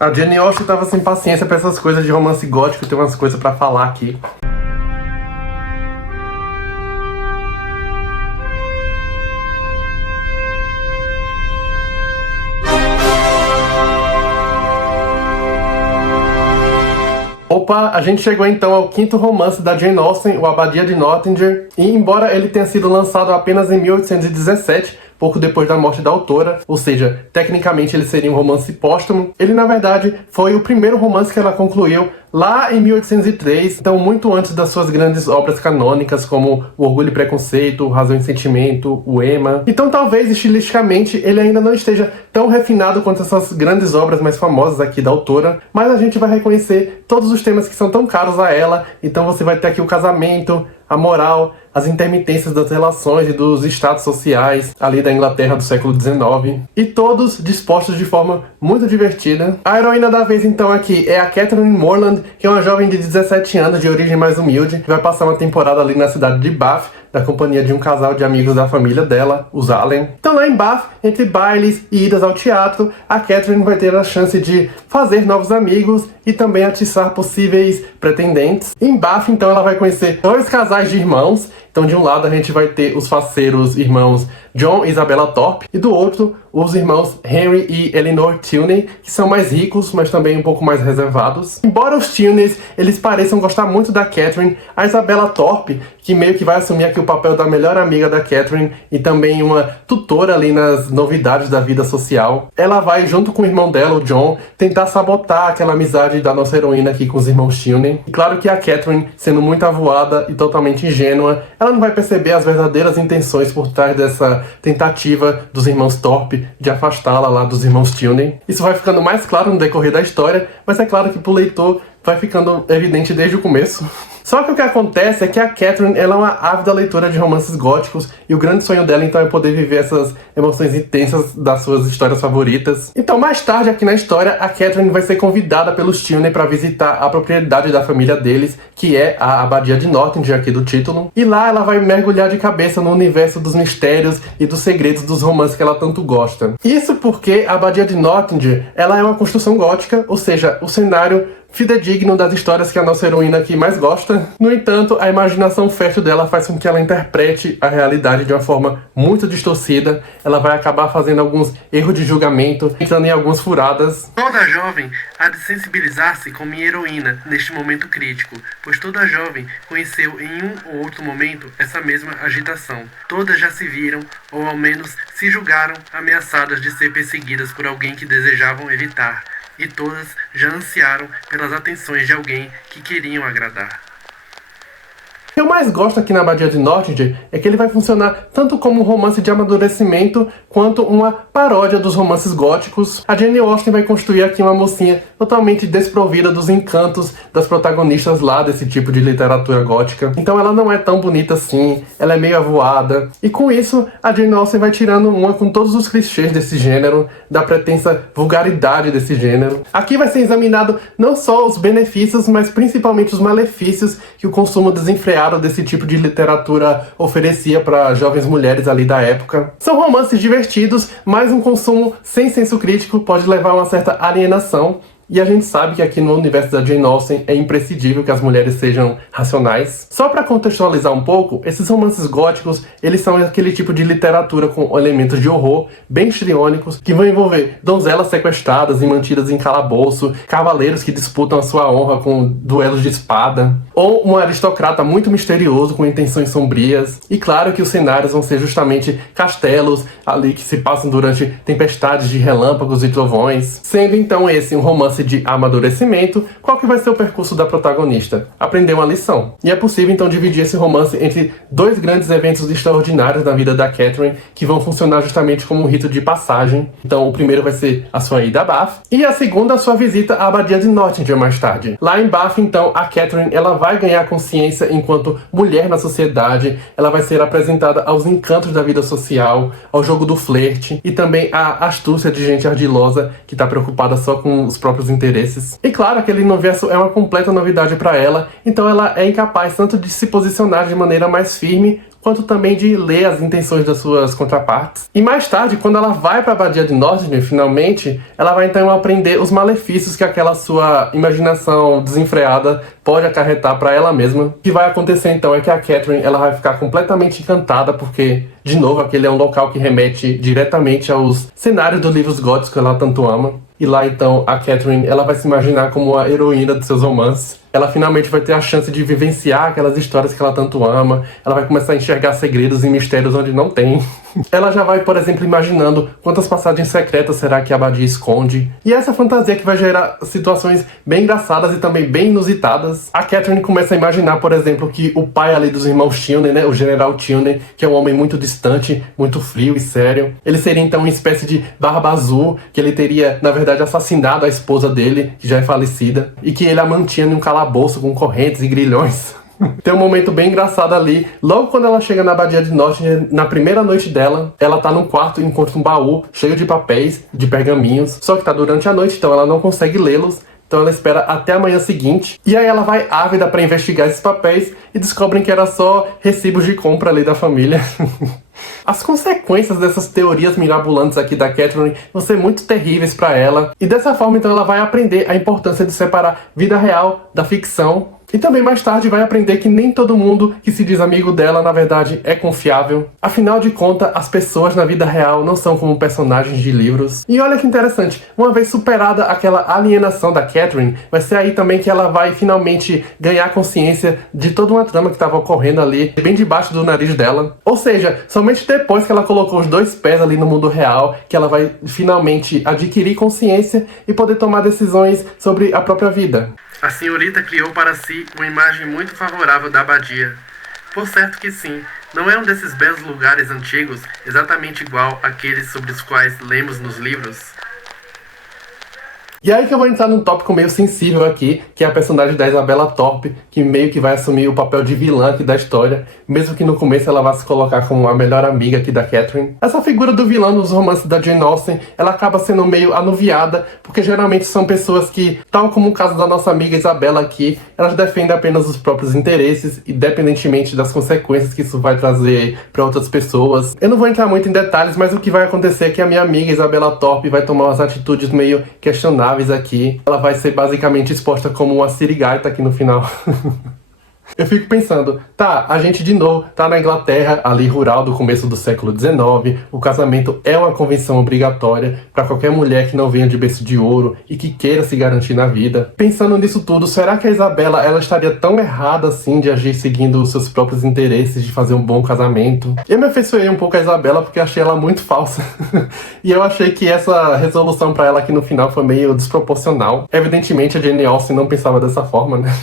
A Jane Austen tava sem paciência pra essas coisas de romance gótico, tem umas coisas pra falar aqui. Opa, a gente chegou então ao quinto romance da Jane Austen, o Abadia de Nottingham, e embora ele tenha sido lançado apenas em 1817, pouco depois da morte da autora, ou seja, tecnicamente ele seria um romance póstumo, ele na verdade foi o primeiro romance que ela concluiu lá em 1803, então muito antes das suas grandes obras canônicas como O Orgulho e Preconceito, Razão e Sentimento, o Emma. Então talvez estilisticamente ele ainda não esteja tão refinado quanto essas grandes obras mais famosas aqui da autora, mas a gente vai reconhecer todos os temas que são tão caros a ela, então você vai ter aqui o casamento, a moral, as intermitências das relações e dos estados sociais ali da Inglaterra do século XIX, e todos dispostos de forma muito divertida. A heroína da vez então aqui é a Catherine Morland, que é uma jovem de 17 anos de origem mais humilde, que vai passar uma temporada ali na cidade de Bath, da companhia de um casal de amigos da família dela, os Allen. Então lá em Bath, entre bailes e idas ao teatro, a Catherine vai ter a chance de fazer novos amigos e também atiçar possíveis pretendentes. Em Bath, então, ela vai conhecer dois casais de irmãos. Então, de um lado, a gente vai ter os faceiros irmãos John e Isabella Thorpe, e do outro, os irmãos Henry e Eleanor Tilney, que são mais ricos, mas também um pouco mais reservados. Embora os Tilneys, eles pareçam gostar muito da Catherine, a Isabella Thorpe, que meio que vai assumir aqui o papel da melhor amiga da Catherine e também uma tutora ali nas novidades da vida social, ela vai, junto com o irmão dela, o John, tentar sabotar aquela amizade da nossa heroína aqui com os irmãos Tilney. E claro que a Catherine, sendo muito avoada e totalmente ingênua, ela não vai perceber as verdadeiras intenções por trás dessa tentativa dos irmãos Thorpe de afastá-la lá dos irmãos Tilney. Isso vai ficando mais claro no decorrer da história, mas é claro que pro leitor vai ficando evidente desde o começo. Só que o que acontece é que a Catherine, ela é uma ávida leitora de romances góticos, e o grande sonho dela então é poder viver essas emoções intensas das suas histórias favoritas. Então mais tarde aqui na história, a Catherine vai ser convidada pelos Tilney para visitar a propriedade da família deles, que é a Abadia de Nottingham aqui do título, e lá ela vai mergulhar de cabeça no universo dos mistérios e dos segredos dos romances que ela tanto gosta. Isso porque a Abadia de Nottingham, ela é uma construção gótica, ou seja, o cenário fidedigno das histórias que a nossa heroína aqui mais gosta. No entanto, a imaginação fértil dela faz com que ela interprete a realidade de uma forma muito distorcida. Ela vai acabar fazendo alguns erros de julgamento, entrando em algumas furadas. Toda jovem há de sensibilizar-se com minha heroína neste momento crítico, pois toda jovem conheceu em um ou outro momento essa mesma agitação. Todas já se viram, ou ao menos se julgaram ameaçadas de ser perseguidas por alguém que desejavam evitar. E todas já ansiaram pelas atenções de alguém que queriam agradar. O que eu mais gosto aqui na Abadia de Nottingham é que ele vai funcionar tanto como um romance de amadurecimento quanto uma paródia dos romances góticos. A Jane Austen vai construir aqui uma mocinha totalmente desprovida dos encantos das protagonistas lá desse tipo de literatura gótica. Então ela não é tão bonita assim, ela é meio avoada. E com isso, a Jane Austen vai tirando uma com todos os clichês desse gênero, da pretensa vulgaridade desse gênero. Aqui vai ser examinado não só os benefícios, mas principalmente os malefícios que o consumo desenfreado desse tipo de literatura oferecia para jovens mulheres ali da época. São romances divertidos, mas um consumo sem senso crítico pode levar a uma certa alienação. E a gente sabe que aqui no universo da Jane Austen é imprescindível que as mulheres sejam racionais. Só para contextualizar um pouco, esses romances góticos, eles são aquele tipo de literatura com elementos de horror bem histriônicos, que vão envolver donzelas sequestradas e mantidas em calabouço, cavaleiros que disputam a sua honra com duelos de espada, ou um aristocrata muito misterioso com intenções sombrias. E claro que os cenários vão ser justamente castelos ali que se passam durante tempestades de relâmpagos e trovões, sendo então esse um romance de amadurecimento. Qual que vai ser o percurso da protagonista? Aprender uma lição. E é possível então dividir esse romance entre dois grandes eventos extraordinários na vida da Catherine, que vão funcionar justamente como um rito de passagem. Então o primeiro vai ser a sua ida a Bath, e a segunda a sua visita à Abadia de Nottingham mais tarde. Lá em Bath, então, a Catherine, ela vai ganhar consciência enquanto mulher na sociedade, ela vai ser apresentada aos encantos da vida social, ao jogo do flerte, e também à astúcia de gente ardilosa que está preocupada só com os próprios interesses. E claro, aquele universo é uma completa novidade para ela, então ela é incapaz tanto de se posicionar de maneira mais firme, quanto também de ler as intenções das suas contrapartes. E mais tarde, quando ela vai para a Abadia de Nottingham, finalmente, ela vai então aprender os malefícios que aquela sua imaginação desenfreada pode acarretar para ela mesma. O que vai acontecer então é que a Catherine ela vai ficar completamente encantada, porque, de novo, aquele é um local que remete diretamente aos cenários dos livros góticos que ela tanto ama. E lá então a Catherine ela vai se imaginar como a heroína de seus romances. Ela finalmente vai ter a chance de vivenciar aquelas histórias que ela tanto ama. Ela vai começar a enxergar segredos e mistérios onde não tem. Ela já vai, por exemplo, imaginando quantas passagens secretas será que a abadia esconde. E essa fantasia que vai gerar situações bem engraçadas e também bem inusitadas. A Catherine começa a imaginar, por exemplo, que o pai ali dos irmãos Tilney, né, o General Tilney, que é um homem muito distante, muito frio e sério, ele seria então uma espécie de Barba Azul, que ele teria, na verdade, assassinado a esposa dele, que já é falecida, e que ele a mantinha em um calabouço com correntes e grilhões. Tem um momento bem engraçado ali. Logo quando ela chega na Abadia de Nottingham, na primeira noite dela, ela tá num quarto e encontra um baú cheio de papéis, de pergaminhos. Só que tá durante a noite, então ela não consegue lê-los. Então ela espera até a manhã seguinte. E aí ela vai ávida pra investigar esses papéis e descobrem que era só recibos de compra ali da família. As consequências dessas teorias mirabolantes aqui da Catherine vão ser muito terríveis para ela. E dessa forma, então, ela vai aprender a importância de separar vida real da ficção. E também mais tarde vai aprender que nem todo mundo que se diz amigo dela, na verdade, é confiável. Afinal de contas, as pessoas na vida real não são como personagens de livros. E olha que interessante, uma vez superada aquela alienação da Catherine, vai ser aí também que ela vai finalmente ganhar consciência de toda uma trama que estava ocorrendo ali, bem debaixo do nariz dela. Ou seja, somente depois que ela colocou os dois pés ali no mundo real, que ela vai finalmente adquirir consciência e poder tomar decisões sobre a própria vida. A senhorita criou para si uma imagem muito favorável da abadia. Por certo que sim, não é um desses belos lugares antigos, exatamente igual àqueles sobre os quais lemos nos livros? E aí que eu vou entrar num tópico meio sensível aqui, que é a personagem da Isabella Thorpe, que meio que vai assumir o papel de vilã aqui da história, mesmo que no começo ela vá se colocar como a melhor amiga aqui da Catherine. Essa figura do vilão nos romances da Jane Austen, ela acaba sendo meio anuviada, porque geralmente são pessoas que, tal como o caso da nossa amiga Isabella aqui, elas defendem apenas os próprios interesses, independentemente das consequências que isso vai trazer para outras pessoas. Eu não vou entrar muito em detalhes, mas o que vai acontecer é que a minha amiga Isabella Thorpe vai tomar umas atitudes meio questionáveis aqui. Ela vai ser basicamente exposta como uma sirigaita aqui no final. Eu fico pensando, tá, a gente de novo tá na Inglaterra, ali rural do começo do século XIX, o casamento é uma convenção obrigatória para qualquer mulher que não venha de berço de ouro e que queira se garantir na vida. Pensando nisso tudo, será que a Isabella ela estaria tão errada assim de agir seguindo os seus próprios interesses, de fazer um bom casamento? Eu me afeiçoei um pouco a Isabella porque achei ela muito falsa. E eu achei que essa resolução para ela aqui no final foi meio desproporcional. Evidentemente a Jane Austen não pensava dessa forma, né?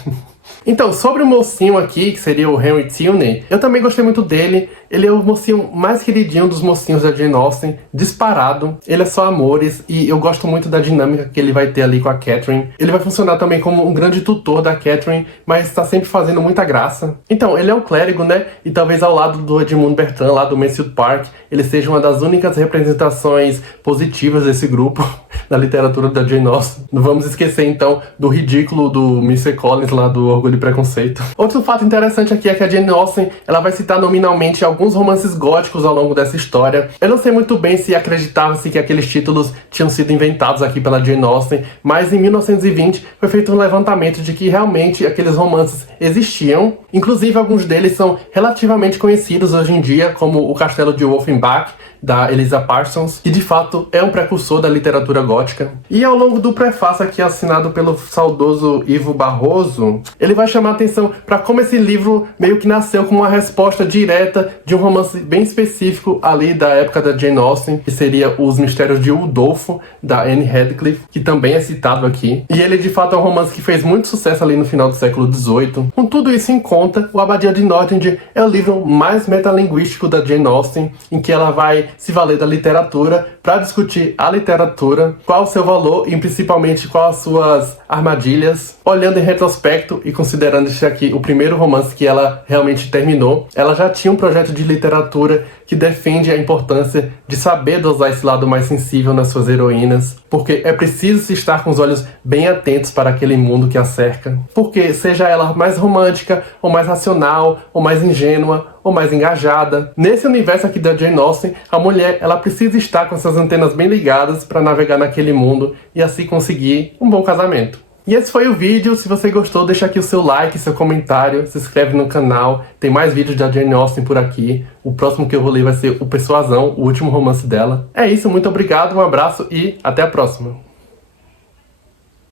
Então, sobre o mocinho aqui, que seria o Henry Tilney, eu também gostei muito dele. Ele é o mocinho mais queridinho dos mocinhos da Jane Austen, disparado. Ele é só amores e eu gosto muito da dinâmica que ele vai ter ali com a Catherine. Ele vai funcionar também como um grande tutor da Catherine, mas está sempre fazendo muita graça. Então, ele é um clérigo, né? E talvez ao lado do Edmund Bertrand, lá do Mansfield Park, ele seja uma das únicas representações positivas desse grupo na literatura da Jane Austen. Não vamos esquecer, então, do ridículo do Mr. Collins lá do Orgulho e Preconceito. Outro fato interessante aqui é que a Jane Austen, ela vai citar nominalmente alguns romances góticos ao longo dessa história. Eu não sei muito bem se acreditava-se que aqueles títulos tinham sido inventados aqui pela Jane Austen, mas em 1920 foi feito um levantamento de que realmente aqueles romances existiam. Inclusive, alguns deles são relativamente conhecidos hoje em dia, como O Castelo de Wolfenbach, da Eliza Parsons, que de fato é um precursor da literatura gótica. E ao longo do prefácio aqui assinado pelo saudoso Ivo Barroso, ele vai chamar a atenção para como esse livro meio que nasceu como uma resposta direta de um romance bem específico ali da época da Jane Austen, que seria Os Mistérios de Udolfo, da Anne Radcliffe, que também é citado aqui. E ele de fato é um romance que fez muito sucesso ali no final do século XVIII. Com tudo isso em conta, o Abadia de Nottingham é o livro mais metalinguístico da Jane Austen, em que ela vai se valer da literatura para discutir a literatura, qual o seu valor e principalmente quais as suas armadilhas. Olhando em retrospecto e considerando este aqui o primeiro romance que ela realmente terminou, ela já tinha um projeto de literatura que defende a importância de saber dosar esse lado mais sensível nas suas heroínas, porque é preciso se estar com os olhos bem atentos para aquele mundo que a cerca. Porque seja ela mais romântica, ou mais racional, ou mais ingênua, ou mais engajada. Nesse universo aqui da Jane Austen, a mulher ela precisa estar com essas antenas bem ligadas para navegar naquele mundo e assim conseguir um bom casamento. E esse foi o vídeo. Se você gostou, deixa aqui o seu like, seu comentário, se inscreve no canal. Tem mais vídeos da Jane Austen por aqui. O próximo que eu vou ler vai ser o Persuasão, o último romance dela. É isso, muito obrigado, um abraço e até a próxima.